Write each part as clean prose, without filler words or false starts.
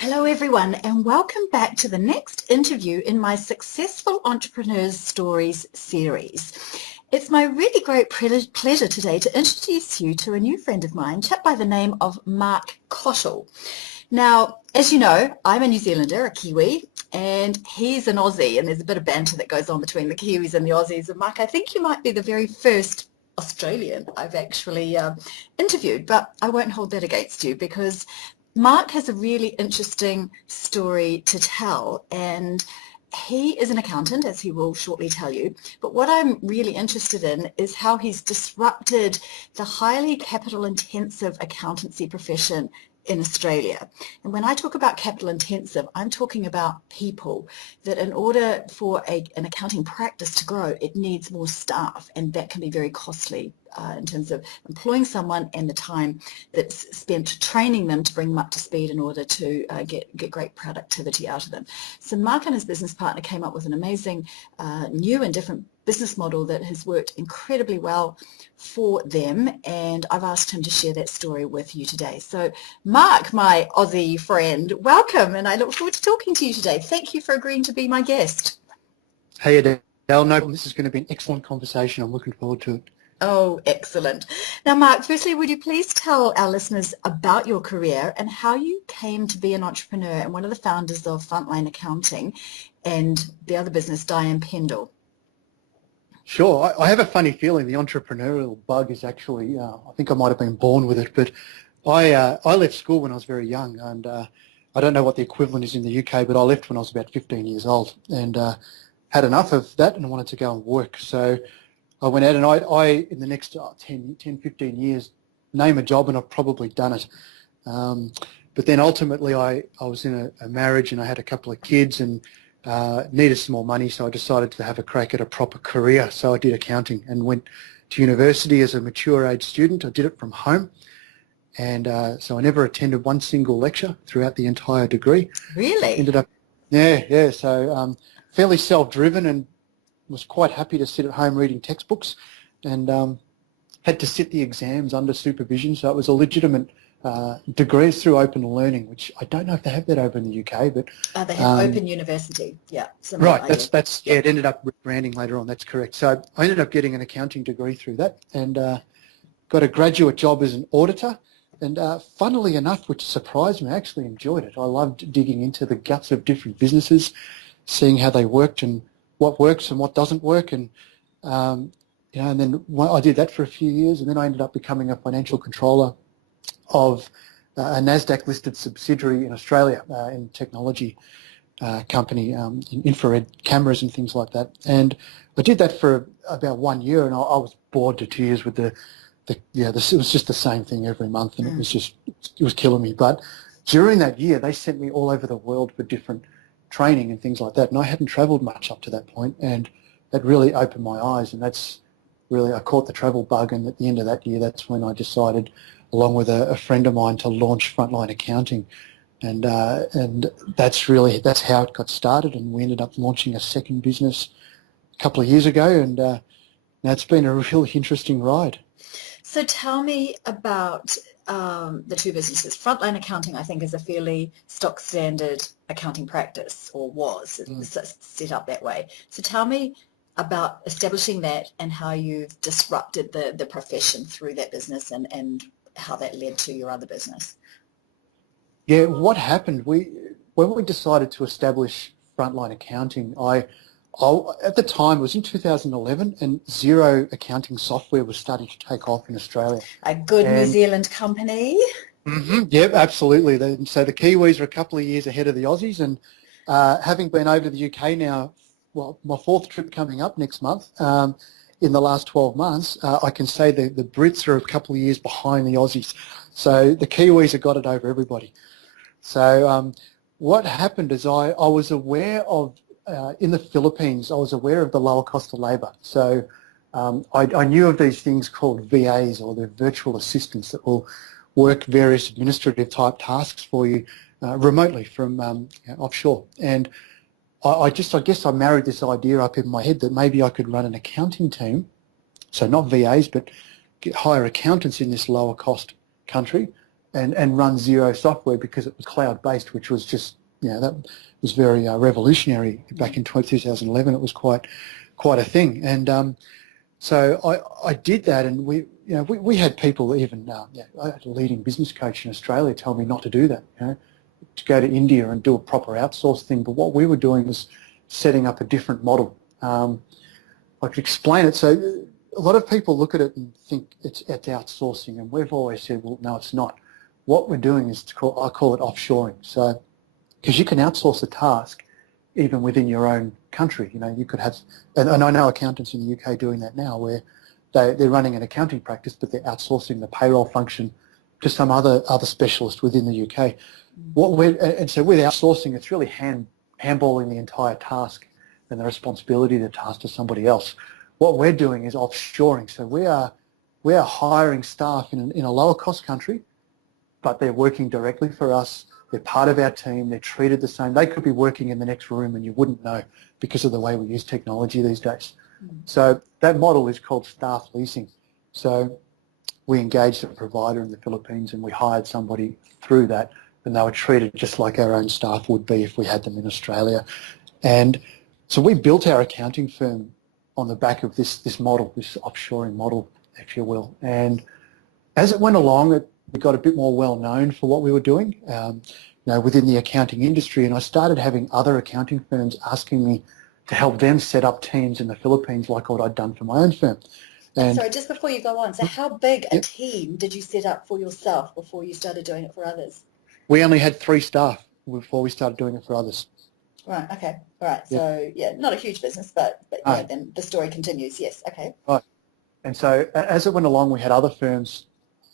Hello everyone, and welcome back to the next interview in my Successful Entrepreneurs Stories series. It's my really great pleasure today to introduce you to a new friend of mine, a chap by the name of Mark Cottle. Now, as you know, I'm a New Zealander, a Kiwi, and he's an Aussie, and there's a bit of banter that goes on between the Kiwis and the Aussies. And Mark, I think you might be the very first Australian I've actually interviewed, but I won't hold that against you because Mark has a really interesting story to tell, and he is an accountant, as he will shortly tell you, but what I'm really interested in is how he's disrupted the highly capital-intensive accountancy profession in Australia. And when I talk about capital intensive, I'm talking about people that in order for an accounting practice to grow, it needs more staff, and that can be very costly in terms of employing someone and the time that's spent training them to bring them up to speed in order to get great productivity out of them. So Mark and his business partner came up with an amazing new and different business model that has worked incredibly well for them, and I've asked him to share that story with you today. So Mark, my Aussie friend, welcome, and I look forward to talking to you today. Thank you for agreeing to be my guest. Hey Adèle, no problem. This is going to be an excellent conversation. I'm looking forward to it. Oh, excellent. Now, Mark, firstly, would you please tell our listeners about your career and how you came to be an entrepreneur and one of the founders of Frontline Accounting and the other business, Diane Pendle? Sure. I have a funny feeling the entrepreneurial bug is actually, I think I might have been born with it, but I left school when I was very young, and I don't know what the equivalent is in the UK, but I left when I was about 15 years old and had enough of that and wanted to go and work. So I went out and I in the next 10, 15 years, name a job and I've probably done it. But then ultimately I was in a marriage and I had a couple of kids and needed some more money, so I decided to have a crack at a proper career. So I did accounting and went to university as a mature age student. I did it from home. And so I never attended one single lecture throughout the entire degree. Really? Ended up, yeah. So fairly self-driven and was quite happy to sit at home reading textbooks, and had to sit the exams under supervision. So it was a legitimate degree through open learning, which I don't know if they have that over in the UK, but They have Open University, yeah. Right, that's yeah. It ended up rebranding later on. That's correct. So I ended up getting an accounting degree through that, and got a graduate job as an auditor. And funnily enough, which surprised me, I actually enjoyed it. I loved digging into the guts of different businesses, seeing how they worked and what works and what doesn't work. And and then I did that for a few years, and then I ended up becoming a financial controller of a NASDAQ-listed subsidiary in Australia in technology company, in infrared cameras and things like that. And I did that for about 1 year, and I was bored to tears with it was just the same thing every month, and it was killing me. But during that year, they sent me all over the world for different training and things like that, and I hadn't travelled much up to that point, and that really opened my eyes, and that's really, I caught the travel bug, and at the end of that year, that's when I decided, along with a friend of mine, to launch Frontline Accounting, and that's how it got started, and we ended up launching a second business a couple of years ago, and now it's been a really interesting ride. So tell me about the two businesses. Frontline Accounting, I think, is a fairly stock standard accounting practice, or was set up that way. So tell me about establishing that and how you've disrupted the profession through that business, and how that led to your other business. Yeah, what happened, when we decided to establish Frontline Accounting, at the time, it was in 2011, and Xero accounting software was starting to take off in Australia. A good New Zealand company. Mm-hmm, yeah, absolutely. So the Kiwis are a couple of years ahead of the Aussies, and having been over to the UK now, well, my fourth trip coming up next month, in the last 12 months, I can say the Brits are a couple of years behind the Aussies. So the Kiwis have got it over everybody. So what happened is I was aware of, in the Philippines, I was aware of the lower cost of labour. So I knew of these things called VAs, or the virtual assistants, that will work various administrative type tasks for you remotely from offshore. And I guess I married this idea up in my head that maybe I could run an accounting team, so not VAs, but hire accountants in this lower cost country, and run zero software because it was cloud-based, which was just, that was very revolutionary back in 2011. It was quite a thing. And so I did that, and we had people even, I had a leading business coach in Australia tell me not to do that, to go to India and do a proper outsource thing. But what we were doing was setting up a different model. I could explain it. So a lot of people look at it and think it's outsourcing, and we've always said, well, no, it's not. What we're doing is I call it offshoring. So because you can outsource a task even within your own country. You could have, and I know accountants in the UK doing that now, where they're running an accounting practice, but they're outsourcing the payroll function to some other specialist within the UK. And so with outsourcing, it's really handballing the entire task and the responsibility of the task to somebody else. What we're doing is offshoring. So we are hiring staff in a lower cost country, but they're working directly for us. They're part of our team. They're treated the same. They could be working in the next room and you wouldn't know because of the way we use technology these days. So that model is called staff leasing. So we engaged a provider in the Philippines and we hired somebody through that, and they were treated just like our own staff would be if we had them in Australia. And so we built our accounting firm on the back of this model, this offshoring model, if you will. And as it went along, we got a bit more well known for what we were doing, within the accounting industry. And I started having other accounting firms asking me to help them set up teams in the Philippines, like what I'd done for my own firm. And sorry, just before you go on, so how big a team did you set up for yourself before you started doing it for others? We only had 3 staff before we started doing it for others. Right, okay, all right. So, not a huge business, but then the story continues, yes, okay. Right. And so as it went along, we had other firms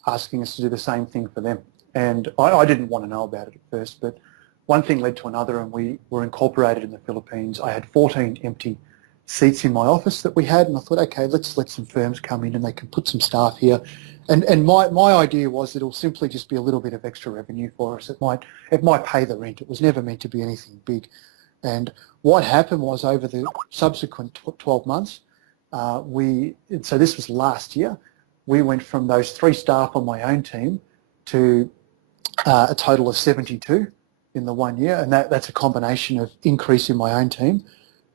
asking us to do the same thing for them. And I didn't want to know about it at first, but one thing led to another, and we were incorporated in the Philippines. I had 14 empty seats in my office that we had, and I thought, okay, let's let some firms come in and they can put some staff here. And my idea was that it'll simply just be a little bit of extra revenue for us. It might pay the rent. It was never meant to be anything big. And what happened was, over the subsequent 12 months, so this was last year, we went from those 3 staff on my own team to a total of 72 in the 1 year, and that's a combination of increase in my own team,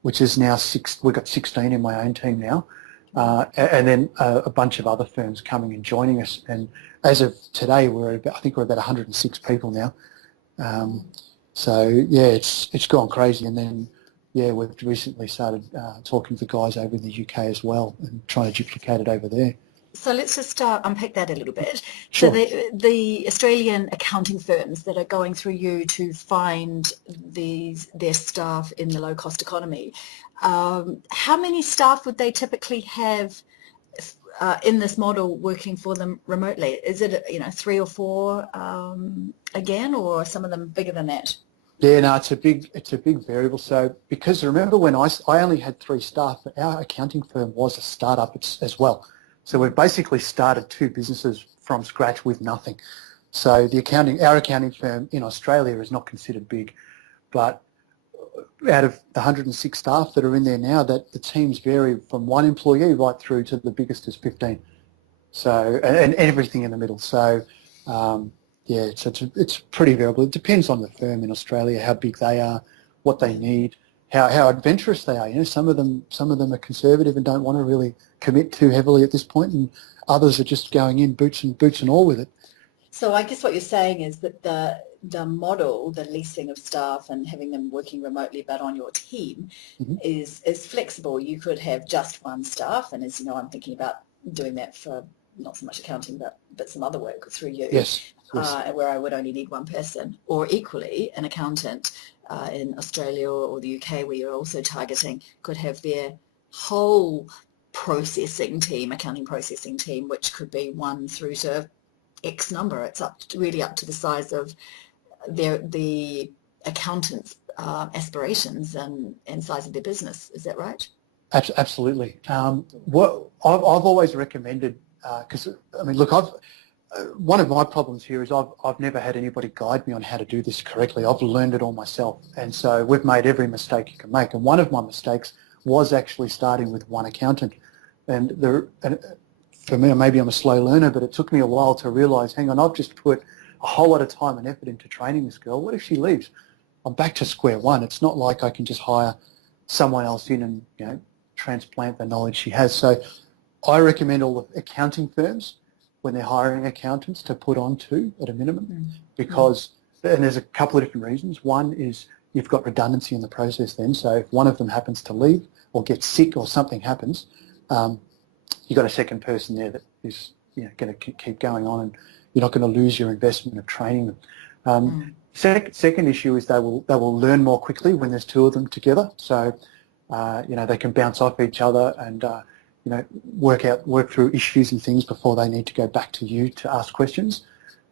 which is now we've got 16 in my own team now, and then a bunch of other firms coming and joining us. And as of today, I think we're about 106 people now. So it's gone crazy. And then we've recently started talking to the guys over in the UK as well and trying to duplicate it over there. So let's just unpack that a little bit. Sure. So the Australian accounting firms that are going through you to find their staff in the low-cost economy, how many staff would they typically have in this model working for them remotely? Is it 3 or 4 again, or are some of them bigger than that? Yeah, no, it's a big variable. So because remember when I only had 3 staff, but our accounting firm was a startup as well. So we've basically started 2 businesses from scratch with nothing. So our accounting firm in Australia is not considered big, but out of the 106 staff that are in there now, that the teams vary from 1 employee right through to the biggest is 15. So and everything in the middle. So it's pretty variable. It depends on the firm in Australia, how big they are, what they need, how adventurous they are. Some of them are conservative and don't want to really commit too heavily at this point, and others are just going in boots and all with it. So I guess what you're saying is that the model, the leasing of staff and having them working remotely but on your team, is flexible. You could have just 1 staff, and as you know, I'm thinking about doing that for not so much accounting but some other work through you. Yes. Where I would only need 1 person, or equally an accountant in Australia or the UK, where you're also targeting, could have their whole accounting processing team, which could be 1 through to X number. It's really up to the size of the accountant's aspirations and size of their business. Is that right? Absolutely. What I've always recommended, because look, one of my problems here is I've never had anybody guide me on how to do this correctly. I've learned it all myself, and so we've made every mistake you can make. And one of my mistakes was actually starting with 1 accountant. And for me, maybe I'm a slow learner, but it took me a while to realise, hang on, I've just put a whole lot of time and effort into training this girl. What if she leaves? I'm back to square one. It's not like I can just hire someone else in and, you know, transplant the knowledge she has. So I recommend all the accounting firms, when they're hiring accountants, to put on two at a minimum, because, and there's a couple of different reasons. One is you've got redundancy in the process then, so if one of them happens to leave or get sick or something happens, you've got a second person there that is, you know, going to keep going on, and you're not going to lose your investment of training them. Second issue is they will learn more quickly when there's two of them together. So you know, they can bounce off each other and you know, work through issues and things before they need to go back to you to ask questions.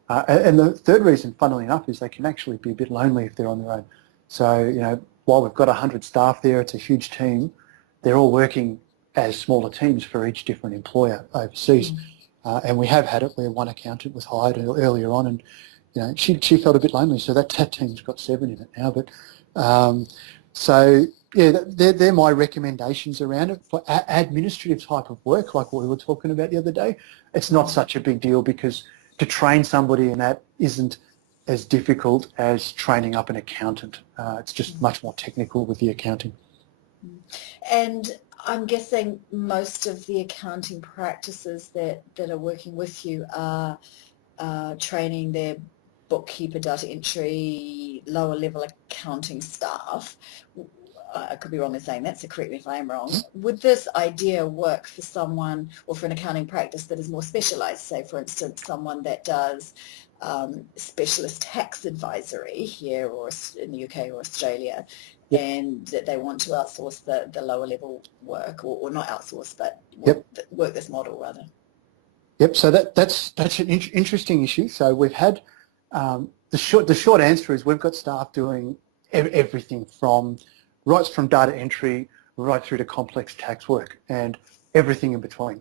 And the third reason, funnily enough, is they can actually be a bit lonely if they're on their own. So, you know, while we've got 100 staff there, it's a huge team. They're all working as smaller teams for each different employer overseas. And we have had it where one accountant was hired earlier on, and you know, she felt a bit lonely. So that team's got 7 in it now. But so yeah, they're my recommendations around it. For administrative type of work, like what we were talking about the other day, it's not such a big deal, because to train somebody in that isn't as difficult as training up an accountant. It's just much more technical with the accounting. And I'm guessing most of the accounting practices that are working with you are training their bookkeeper, data entry, lower level accounting staff. I could be wrong in saying that, so correct me if I am wrong. Would this idea work for someone, or for an accounting practice that is more specialised, say for instance someone that does specialist tax advisory here or in the UK or Australia, and that they want to outsource the lower level work, or not outsource, but work this model rather? Yep, so that's an interesting issue. So we've had, the short answer is we've got staff doing everything from data entry right through to complex tax work and everything in between.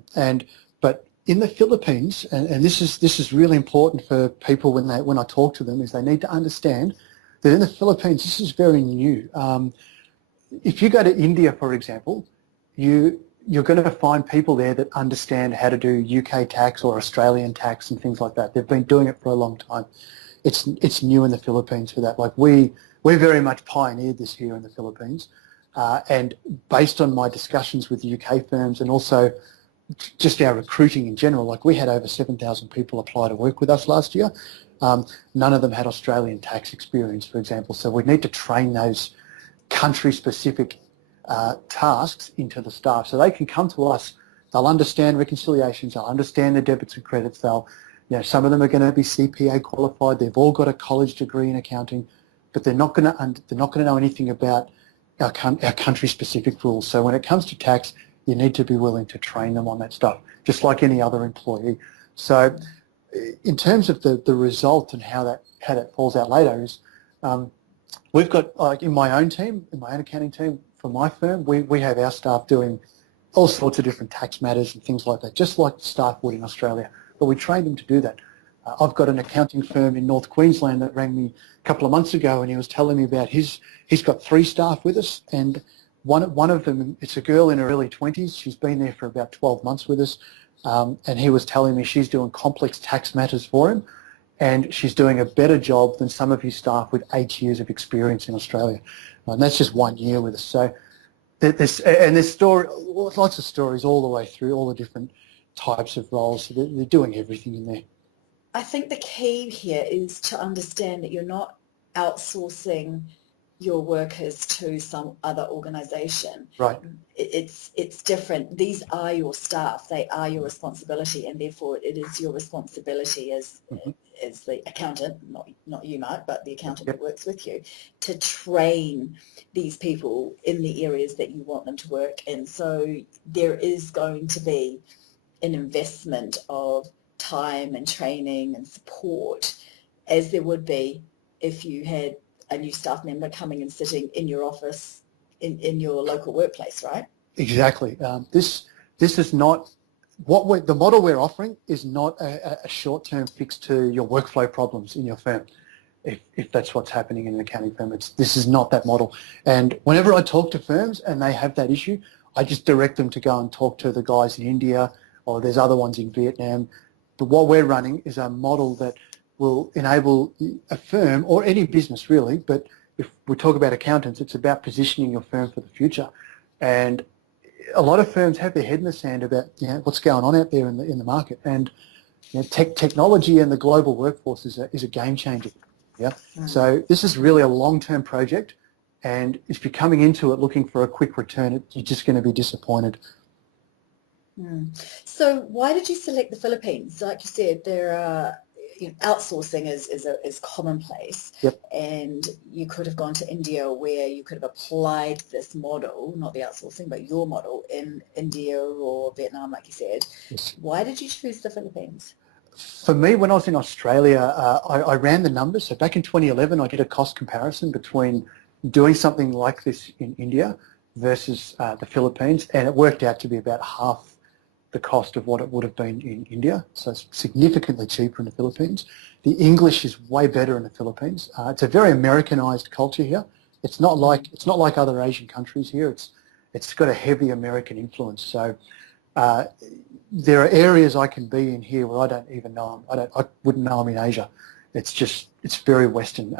But in the Philippines, and this is really important for people when I talk to them, is they need to understand that in the Philippines this is very new. If you go to India, for example, you're going to find people there that understand how to do UK tax or Australian tax and things like that. They've been doing it for a long time. It's new in the Philippines for that. Like we very much pioneered this here in the Philippines, and based on my discussions with the UK firms and also just our recruiting in general, like we had over 7,000 people apply to work with us last year. None of them had Australian tax experience, for example, so we need to train those country-specific tasks into the staff so they can come to us. They'll understand reconciliations, they'll understand the debits and credits, some of them are going to be CPA qualified, they've all got a college degree in accounting, but they're not going to know anything about our country-specific rules. So when it comes to tax, you need to be willing to train them on that stuff, just like any other employee. So in terms of the result and how that falls out later is, we've got, like in my own team, in my own accounting team for my firm, we have our staff doing all sorts of different tax matters and things like that, just like staff would in Australia, but we train them to do that. I've got an accounting firm in North Queensland that rang me a couple of months ago, and he was telling me about he's got 3 staff with us, and one of them, it's a girl in her early 20s. She's been there for about 12 months with us, and he was telling me she's doing complex tax matters for him, and she's doing a better job than some of his staff with 8 years of experience in Australia. And that's just 1 year with us. So there's lots of stories all the way through, all the different types of roles. So they're doing everything in there. I think the key here is to understand that you're not outsourcing your workers to some other organisation. Right. It's different. These are your staff. They are your responsibility, and therefore it is your responsibility as the accountant, not you, Mark, but the accountant that works with you, to train these people in the areas that you want them to work in. So there is going to be an investment of time and training and support, as there would be if you had a new staff member coming and sitting in your office in your local workplace, right? Exactly. This is not the model we're offering is not a short-term fix to your workflow problems in your firm. If that's what's happening in an accounting firm, this is not that model. And whenever I talk to firms and they have that issue, I just direct them to go and talk to the guys in India, or there's other ones in Vietnam. But what we're running is a model that will enable a firm or any business really, but if we talk about accountants, it's about positioning your firm for the future. And a lot of firms have their head in the sand about what's going on out there in the market. And technology and the global workforce is a game changer. Yeah. So this is really a long-term project, and if you're coming into it looking for a quick return, you're just going to be disappointed. So why did you select the Philippines? Like you said, there are outsourcing is commonplace, yep. And you could have gone to India where you could have applied this model, not the outsourcing, but your model in India or Vietnam, like you said. Yes. Why did you choose the Philippines? For me, when I was in Australia, I ran the numbers. So back in 2011, I did a cost comparison between doing something like this in India versus the Philippines, and it worked out to be about half the cost of what it would have been in India. So it's significantly cheaper in the Philippines. The English is way better in the Philippines. It's a very Americanized culture here. It's not like other Asian countries here. It's got a heavy American influence. So there are areas I can be in here where I don't even know them. I wouldn't know them in Asia. It's very Western.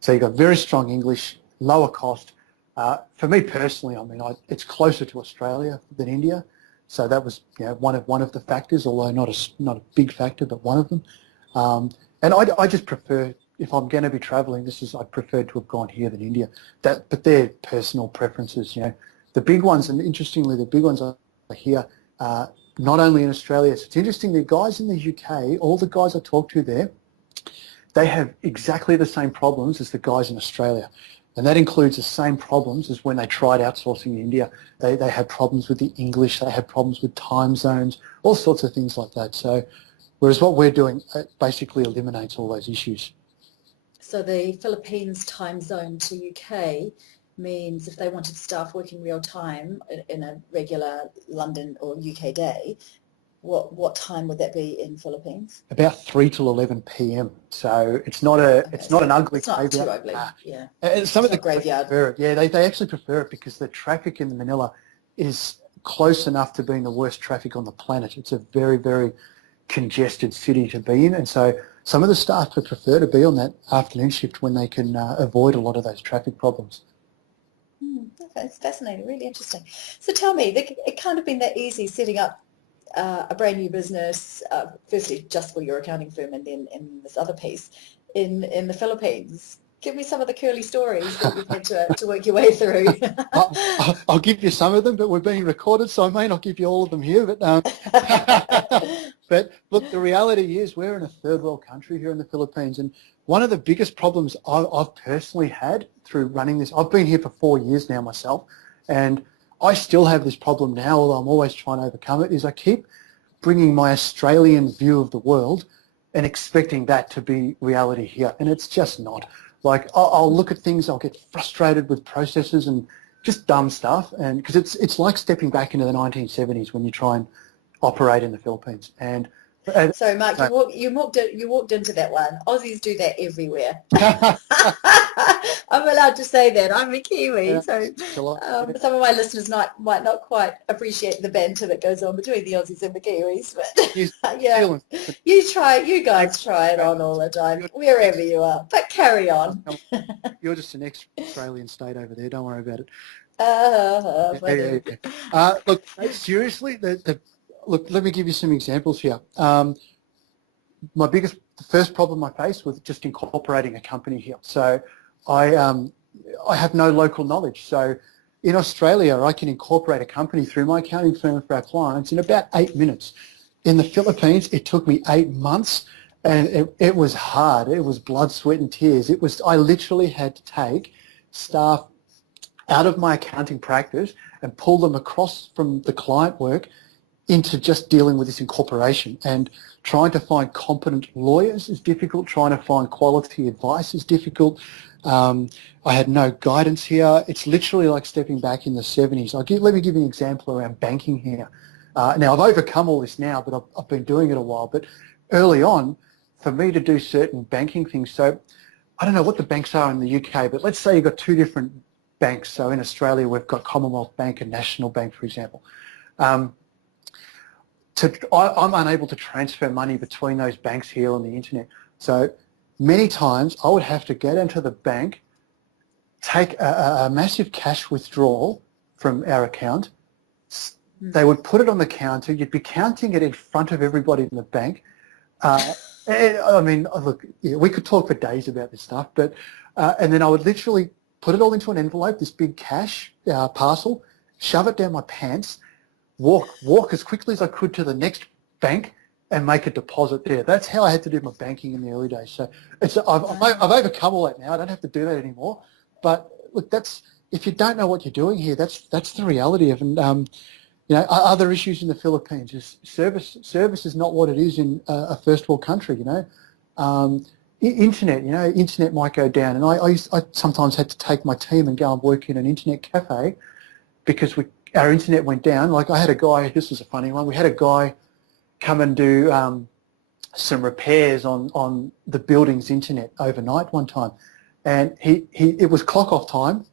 So you've got very strong English, lower cost. For me personally, I mean, it's closer to Australia than India. So that was one of the factors, although not a big factor, but one of them. And I just prefer, if I'm going to be travelling, I prefer to have gone here than India. But they're personal preferences. The big ones, and interestingly, the big ones are here, not only in Australia. So it's interesting, the guys in the UK, all the guys I talk to there, they have exactly the same problems as the guys in Australia. And that includes the same problems as when they tried outsourcing in India. They had problems with the English, they had problems with time zones, all sorts of things like that. So, whereas what we're doing basically eliminates all those issues. So the Philippines time zone to UK means if they wanted staff working real time in a regular London or UK day, what time would that be in Philippines? About 3 till 11 p.m. So it's not an ugly it's not graveyard. too ugly. Yeah. Some of the graveyard. Prefer it. Yeah, they actually prefer it because the traffic in Manila is close enough to being the worst traffic on the planet. It's a very, very congested city to be in, and so some of the staff would prefer to be on that afternoon shift when they can avoid a lot of those traffic problems. Okay, it's fascinating, really interesting. So tell me, it can't have been that easy setting up a brand new business, firstly just for your accounting firm and then in this other piece in the Philippines. Give me some of the curly stories that you've had to work your way through. I'll give you some of them, but we're being recorded, so I may not give you all of them here. But look, the reality is we're in a third world country here in the Philippines, and one of the biggest problems I've personally had through running this, I've been here for 4 years now myself, and I still have this problem now, although I'm always trying to overcome it, is I keep bringing my Australian view of the world and expecting that to be reality here, and it's just not. Like, I'll look at things, I'll get frustrated with processes and just dumb stuff, and because it's like stepping back into the 1970s when you try and operate in the Philippines. And so, Mark, you walked into that one. Aussies do that everywhere. I'm allowed to say that. I'm a Kiwi, yeah, so some of my listeners might not quite appreciate the banter that goes on between the Aussies and the Kiwis. But yeah, you guys try it on all the time, wherever you are. But carry on. You're just an ex-Australian state over there. Don't worry about it. Look, seriously, look, let me give you some examples here. The first problem I faced was just incorporating a company here. So I have no local knowledge. So in Australia, I can incorporate a company through my accounting firm for our clients in about 8 minutes. In the Philippines, it took me 8 months, and it was hard. It was blood, sweat, and tears. I literally had to take staff out of my accounting practice and pull them across from the client work into just dealing with this incorporation, and trying to find competent lawyers is difficult, trying to find quality advice is difficult. I had no guidance here. It's literally like stepping back in the 70s. Let me give you an example around banking here. Now, I've overcome all this now, but I've been doing it a while. But early on, for me to do certain banking things, so I don't know what the banks are in the UK, but let's say you've got 2 different banks. So in Australia, we've got Commonwealth Bank and National Bank, for example. I'm unable to transfer money between those banks here on the internet. So many times I would have to go down to the bank, take a massive cash withdrawal from our account. They would put it on the counter. You'd be counting it in front of everybody in the bank. I mean, look, yeah, we could talk for days about this stuff, but and then I would literally put it all into an envelope, this big cash parcel, shove it down my pants, walk as quickly as I could to the next bank and make a deposit there. That's how I had to do my banking in the early days. So I've overcome all that now. I don't have to do that anymore. But look, if you don't know what you're doing here, that's the reality of it. Other issues in the Philippines is service is not what it is in a first world country. Internet. Internet might go down, and I sometimes had to take my team and go and work in an internet cafe because our internet went down. Like I had a guy. This was a funny one. We had a guy come and do some repairs on the building's internet overnight one time, and it was clock off time.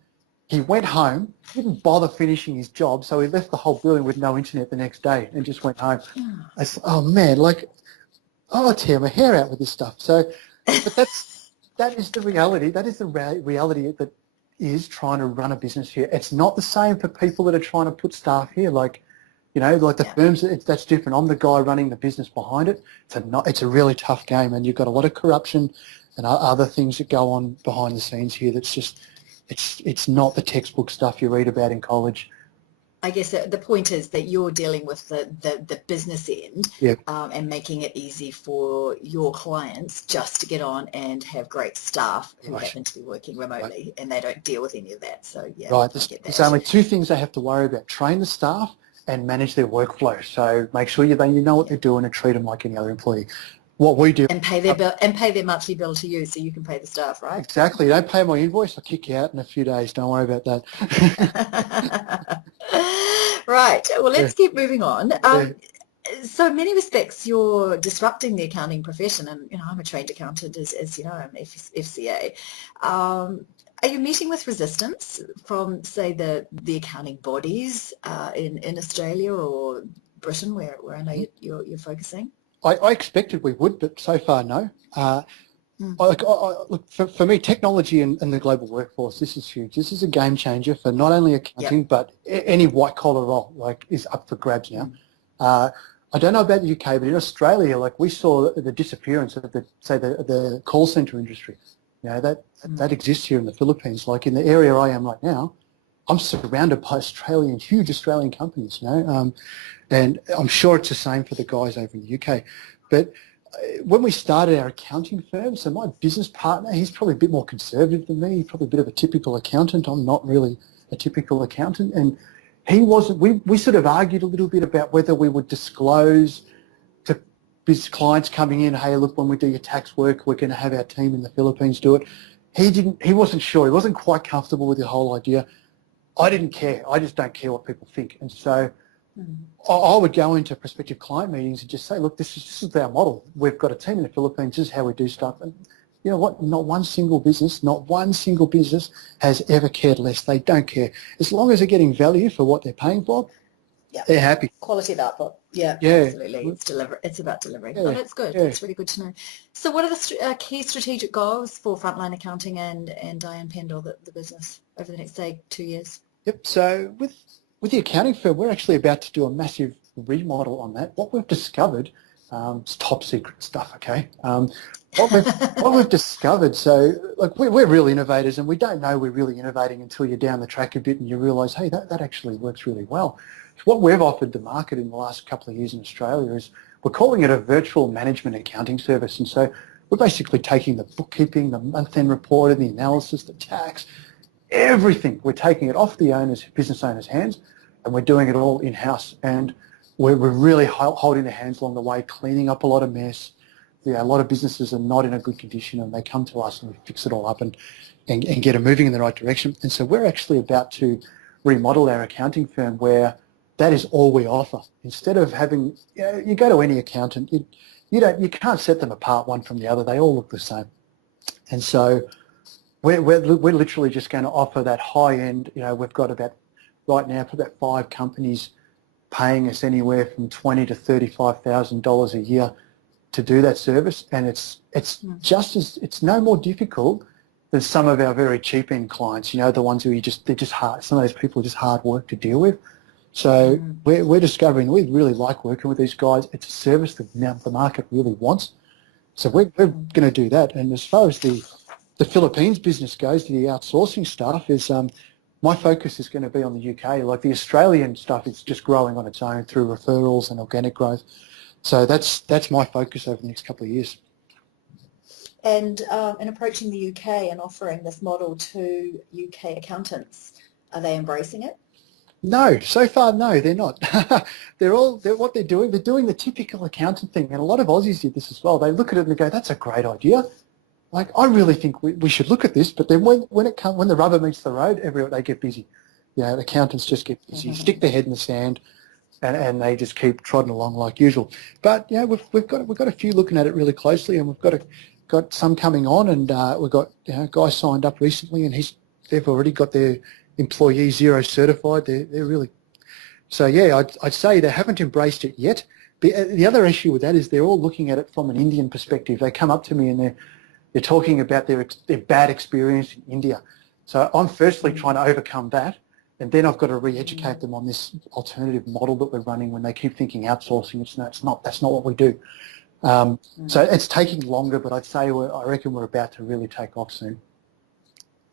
He went home, didn't bother finishing his job, so he left the whole building with no internet the next day and just went home. I said, oh man, I'll tear my hair out with this stuff. So, but that is the reality. That is the reality that is trying to run a business here. It's not the same for people that are trying to put staff here. The firms, that's different. I'm the guy running the business behind it. It's a really tough game, and you've got a lot of corruption and other things that go on behind the scenes here. That's just, it's not the textbook stuff you read about in college. I guess the point is that you're dealing with the business end, yeah. And making it easy for your clients just to get on and have great staff who happen to be working remotely, and they don't deal with any of that. So yeah, right. There's only two things they have to worry about: train the staff and manage their workflow. So make sure you know what they're doing and treat them like any other employee. What we do, and pay their bill, and pay their monthly bill to you, so you can pay the staff, right? Exactly. You don't pay my invoice, I'll kick you out in a few days. Don't worry about that. Right. Well, let's keep moving on. So in many respects, you're disrupting the accounting profession, and I'm a trained accountant, as you know, I'm FCA. Are you meeting with resistance from, say, the accounting bodies in Australia or Britain, where I know you're focusing? I expected we would, but so far, no. Look, for me, technology and the global workforce, this is huge. This is a game changer for not only accounting, but any white-collar role, is up for grabs now. I don't know about the UK, but in Australia, we saw the disappearance of the call centre industry. That exists here in the Philippines. Like in the area I am right now, I'm surrounded by huge Australian companies, and I'm sure it's the same for the guys over in the UK. But when we started our accounting firm, so my business partner, he's probably a bit more conservative than me. He's probably a bit of a typical accountant. I'm not really a typical accountant. And he wasn't, we sort of argued a little bit about whether we would disclose to business clients coming in, hey, look, when we do your tax work, we're going to have our team in the Philippines do it. He wasn't sure. He wasn't quite comfortable with the whole idea. I didn't care. I just don't care what people think. And so I would go into prospective client meetings and just say, look, this is our model. We've got a team in the Philippines. This is how we do stuff. And you know what? Not one single business has ever cared less. They don't care. As long as they're getting value for what they're paying for, they're happy. Quality of output. Yeah, absolutely. It's about delivery. Oh, that's good. That's really good to know. So what are the key strategic goals for Frontline Accounting and Diane Pendle, the business, over the next, say, 2 years? Yep. So with the accounting firm, we're actually about to do a massive remodel on that. What we've discovered, it's top secret stuff, okay? What we've discovered, so we're real innovators, and we don't know we're really innovating until you're down the track a bit and you realise, hey, that actually works really well. So what we've offered the market in the last couple of years in Australia is we're calling it a virtual management accounting service. And so we're basically taking the bookkeeping, the month-end reporting, the analysis, the tax, everything. We're taking it off the business owners' hands, and we're doing it all in-house. And we're really holding their hands along the way, cleaning up a lot of mess. A lot of businesses are not in a good condition, and they come to us and we fix it all up and get them moving in the right direction. And so we're actually about to remodel our accounting firm where that is all we offer. Instead of having, you go to any accountant, you can't set them apart one from the other. They all look the same. And so we're literally just going to offer that high end. We've got right now about 5 companies paying us anywhere from $20,000 to $35,000 a year do that service, and it's it's no more difficult than some of our very cheap end clients. You know, the ones who they're just hard. Some of those people are just hard work to deal with. So we're discovering we really like working with these guys. It's a service that now the market really wants. So we're going to do that. And as far as the Philippines business goes, the outsourcing stuff is my focus is going to be on the UK. Like the Australian stuff is just growing on its own through referrals and organic growth. So that's my focus over the next couple of years. And in approaching the UK and offering this model to UK accountants, are they embracing it? No, so far no, they're not. What they're doing the typical accountant thing, and a lot of Aussies did this as well. They look at it and they go, "That's a great idea. Like, I really think we should look at this." But then when the rubber meets the road, they get busy. You know, accountants just get busy, stick their head in the sand, and they just keep trotting along like usual. But yeah, we've got a few looking at it really closely, and we've got some coming on, and we've got a guy signed up recently, and they've already got their employee zero certified. They're really, so yeah, I'd say they haven't embraced it yet. The other issue with that is they're all looking at it from an Indian perspective. They come up to me and they're talking about their bad experience in India. So I'm firstly trying to overcome that, and then I've got to re-educate them on this alternative model that we're running when they keep thinking outsourcing. That's not what we do. So it's taking longer, but I'd say I reckon we're about to really take off soon.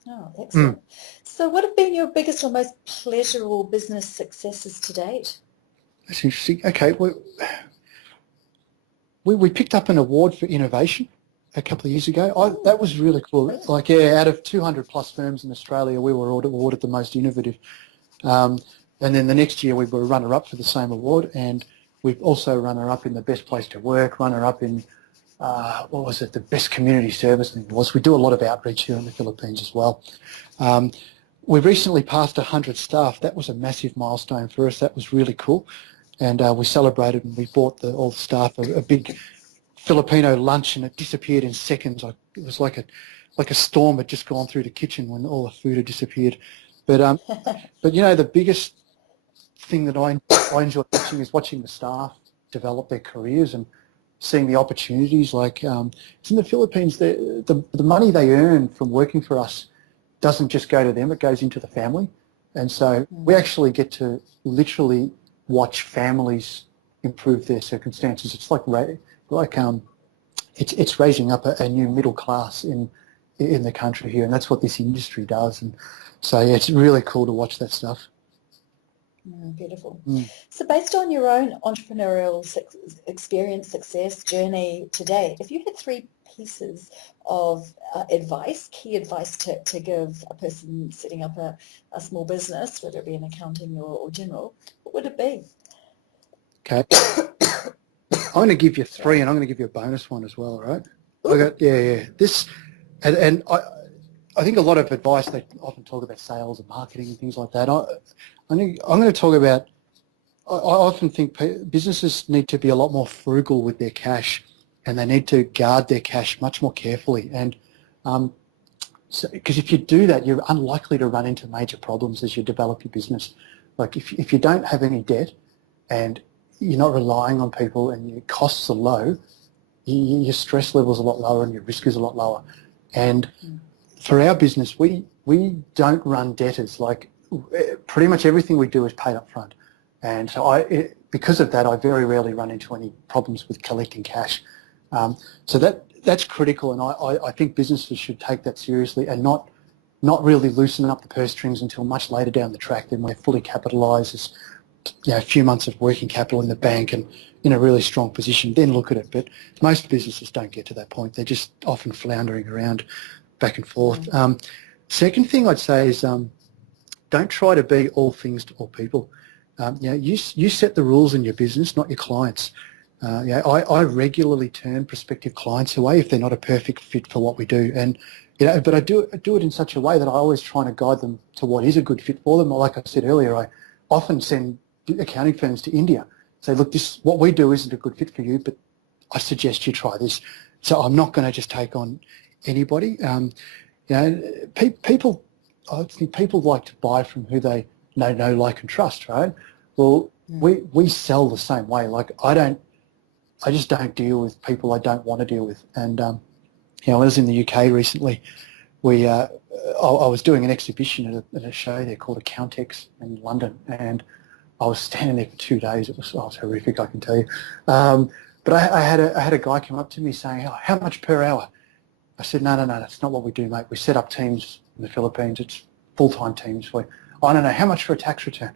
Oh, excellent. So what have been your biggest or most pleasurable business successes to date? That's interesting. Okay, we picked up an award for innovation a couple of years ago. That was really cool. Really? Like, yeah, out of 200 plus firms in Australia, we were awarded the most innovative. And then the next year we were runner-up for the same award, and we've also runner-up in the best place to work, runner-up in the best community service thing was. We do a lot of outreach here in the Philippines as well. We recently passed 100 staff. That was a massive milestone for us. That was really cool. And we celebrated, and we bought all the staff a big Filipino lunch, and it disappeared in seconds. It was like a storm had just gone through the kitchen when all the food had disappeared. But you know, the biggest thing that I enjoy watching is watching the staff develop their careers and seeing the opportunities. Like in the Philippines, the money they earn from working for us doesn't just go to them, it goes into the family. And so we actually get to literally watch families improve their circumstances. It's it's raising up a new middle class in the country here, and that's what this industry does. And so yeah, it's really cool to watch that stuff. Beautiful. So based on your own entrepreneurial experience, success, journey to date, if you had 3 pieces of key advice to give a person setting up a small business, whether it be in accounting or general, what would it be? Okay. I'm going to give you 3, and I'm going to give you a bonus one as well, right? This, and I think a lot of advice, they often talk about sales and marketing and things like that. I'm going to talk about, I often think businesses need to be a lot more frugal with their cash, and they need to guard their cash much more carefully. And because if you do that, you're unlikely to run into major problems as you develop your business. Like if you don't have any debt and you're not relying on people and your costs are low, your stress level is a lot lower and your risk is a lot lower. And for our business, we don't run debtors. Like pretty much everything we do is paid up front. And so because of that, I very rarely run into any problems with collecting cash. So that's critical, and I think businesses should take that seriously and not really loosen up the purse strings until much later down the track. Then we're fully capitalised, a few months of working capital in the bank and in a really strong position, then look at it. But most businesses don't get to that point. They're just often floundering around back and forth. Second thing I'd say is don't try to be all things to all people. You set the rules in your business, not your clients. I regularly turn prospective clients away if they're not a perfect fit for what we do. And but I do it in such a way that I always try to guide them to what is a good fit for them. Like I said earlier, I often send accounting firms to India. Say, look, what we do isn't a good fit for you, but I suggest you try this. So I'm not going to just take on anybody. People, I think people like to buy from who they know, like, and trust, right? Well, we sell the same way. Like I don't I just don't deal with people I don't want to deal with. And when I was in the UK recently, I was doing an exhibition at a show there called Accountancy in London, and I was standing there for 2 days. It was horrific, I can tell you. But I had a guy come up to me saying, "Oh, how much per hour?" I said, no, that's not what we do, mate. We set up teams in the Philippines. It's full-time teams. I don't know, how much for a tax return?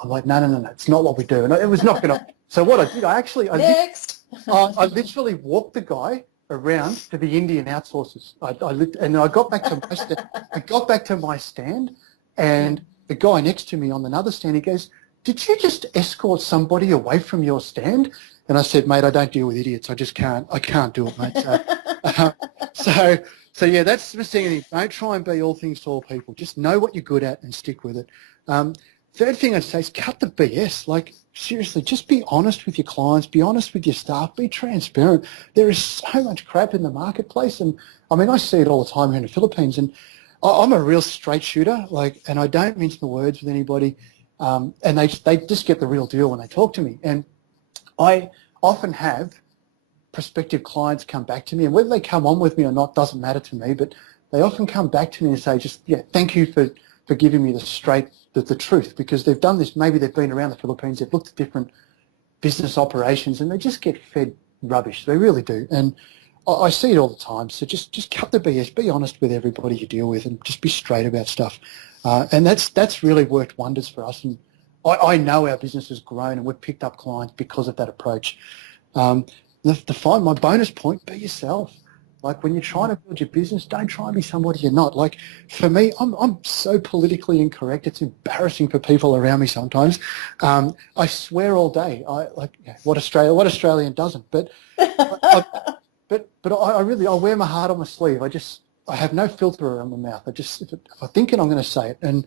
I'm like, no, it's not what we do. And it was not going to. So what I did, Next. I literally walked the guy around to the Indian outsourcers. And I got back to my stand, and the guy next to me on another stand, he goes, "Did you just escort somebody away from your stand?" And I said, "Mate, I don't deal with idiots. I just can't. I can't do it, mate." So yeah, that's the thing. Don't try and be all things to all people. Just know what you're good at and stick with it. Third thing I'd say is cut the BS. Like, seriously, just be honest with your clients, be honest with your staff, be transparent. There is so much crap in the marketplace, and I mean, I see it all the time here in the Philippines, and I'm a real straight shooter, and I don't mince my words with anybody, and they just get the real deal when they talk to me. And I often have prospective clients come back to me, and whether they come on with me or not doesn't matter to me, but they often come back to me and say, thank you for giving me the truth, because they've done this, maybe they've been around the Philippines, they've looked at different business operations, and they just get fed rubbish. They really do. And I see it all the time. So just cut the BS, be honest with everybody you deal with, and just be straight about stuff. And that's really worked wonders for us. And I know our business has grown, and we've picked up clients because of that approach. My bonus point, be yourself. Like, when you're trying to build your business, don't try and be somebody you're not. Like, for me, I'm so politically incorrect. It's embarrassing for people around me sometimes. I swear all day. What Australian doesn't? But I wear my heart on my sleeve. I have no filter around my mouth. If I think it, I'm going to say it. And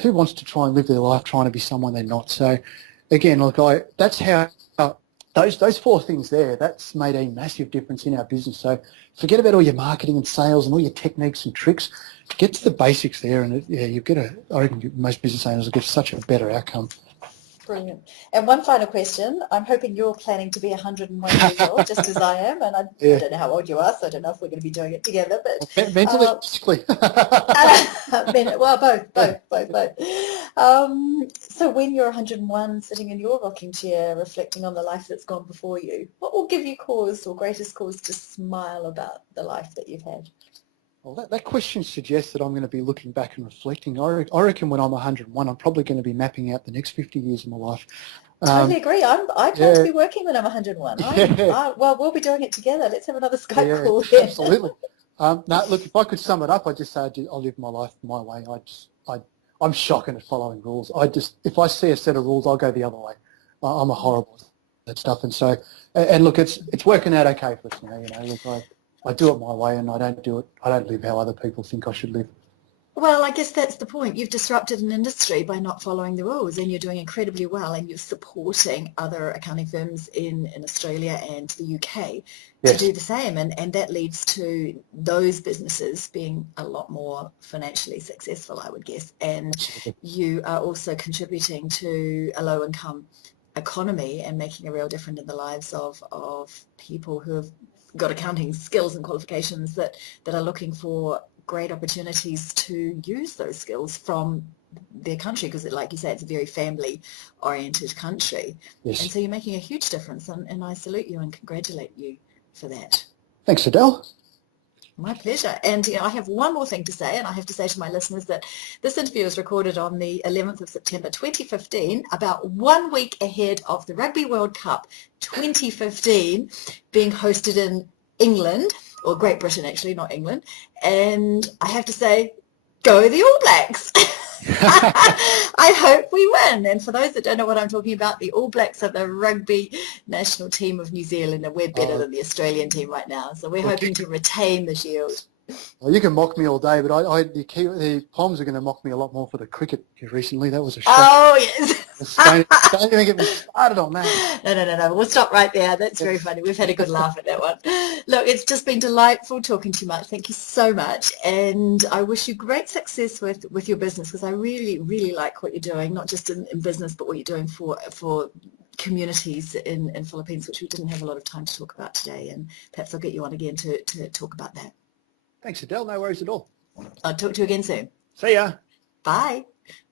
who wants to try and live their life trying to be someone they're not? So, again, that's how. Those four things there, that's made a massive difference in our business. So forget about all your marketing and sales and all your techniques and tricks. Get to the basics there, and I reckon most business owners will get such a better outcome. Brilliant. And one final question. I'm hoping you're planning to be 101 years old, just as I am. And I don't know how old you are, so I don't know if we're going to be doing it together. But mentally, physically. Well, both. So when you're 101, sitting in your rocking chair, reflecting on the life that's gone before you, what will give you cause or greatest cause to smile about the life that you've had? Well, that question suggests that I'm going to be looking back and reflecting. I reckon when I'm 101, I'm probably going to be mapping out the next 50 years of my life. Totally agree. I plan to be working when I'm 101. Well, we'll be doing it together. Let's have another Skype call then. Absolutely. Look, if I could sum it up, I'd just say I'll live my life my way. I'm shocking at following rules. If I see a set of rules, I'll go the other way. I'm a horrible at that stuff. And so, and look, it's working out okay for us now. Look, I do it my way, and I don't live how other people think I should live. Well, I guess that's the point. You've disrupted an industry by not following the rules, and you're doing incredibly well, and you're supporting other accounting firms in Australia and the UK to do the same, and that leads to those businesses being a lot more financially successful, I would guess, and you are also contributing to a low-income economy and making a real difference in the lives of people who have got accounting skills and qualifications that are looking for great opportunities to use those skills from their country, because like you say, it's a very family oriented country. And so you're making a huge difference, and I salute you and congratulate you for that. Thanks, Adèle. My pleasure. And I have one more thing to say, and I have to say to my listeners that this interview was recorded on the 11th of September 2015, about 1 week ahead of the Rugby World Cup 2015 being hosted in England, or Great Britain actually, not England. And I have to say, go the All Blacks. I hope we win. And for those that don't know what I'm talking about, the All Blacks are the rugby national team of New Zealand, and we're better than the Australian team right now. So we're hoping to retain the shield. Well, you can mock me all day, but the Poms are going to mock me a lot more for the cricket recently. That was a shock. Oh, yes. Don't even get me started on that. No. We'll stop right there. That's very funny. We've had a good laugh at that one. Look, it's just been delightful talking to you, Mark. Thank you so much. And I wish you great success with your business, because I really, really like what you're doing, not just in business, but what you're doing for communities in Philippines, which we didn't have a lot of time to talk about today, and perhaps I'll get you on again to talk about that. Thanks, Adele. No worries at all. I'll talk to you again soon. See ya. Bye.